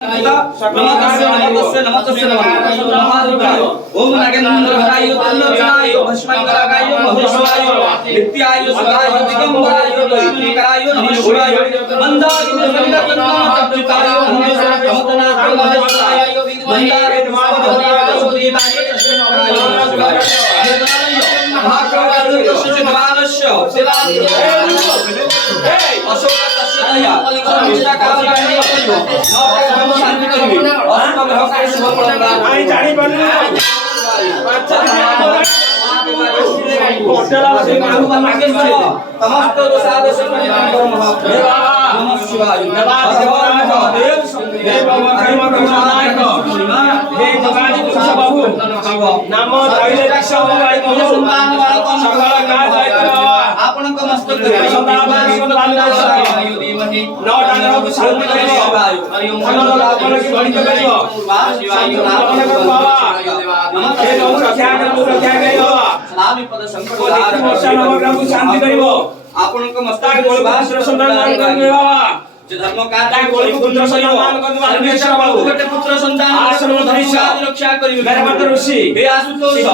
नमस्तस्य नमस्तस्य महारुद्राय ओम नागेंद्रहराय त्रिलोचनाय भस्मांगरागाय महेश्वराय नित्याय सदाय दिगंबराय लक्ष्मीकराय नमः शिवाय मंदाकिनी सलिलकन्नाथाय नमः प्रमोदनाय महेश्वराय मंदारे महाभद्राय सुदीपाय कृष्णकराय नमः शिवाय महाकाय कृष्णचिद्वानस्य शिवाय अशोक तस्यया सर्वश्रेष्ठ कामकार्य करियो शांति करियो अशोक ग्रहकाय शुभ फलदा आई जानी बनु समस्त दोषादोष परिणाम नमः शिवाय देव देव नायक हे जगादी कृष्ण बाबू नाम दैले कृष्ण बाबू संतान बालक सकल गाय जाय आपनक मस्तक संतान देवहि नौटांगर शांति करियो हरि ओम आपन की गणित करियो शिवाय आपनक बाबा हे नौ रक्षा करियो सलामी पद संकट नवग्रह शांति करियो आपनक मस्तक सुभाष संतान करियो बाबा धर्म कार्य गोली पुत्र संतान करदु हरमेश्वर बाबू गोटे पुत्र संतान आश्रम धर्म रक्षा करियो मेरा ऋषि हे आशुतोष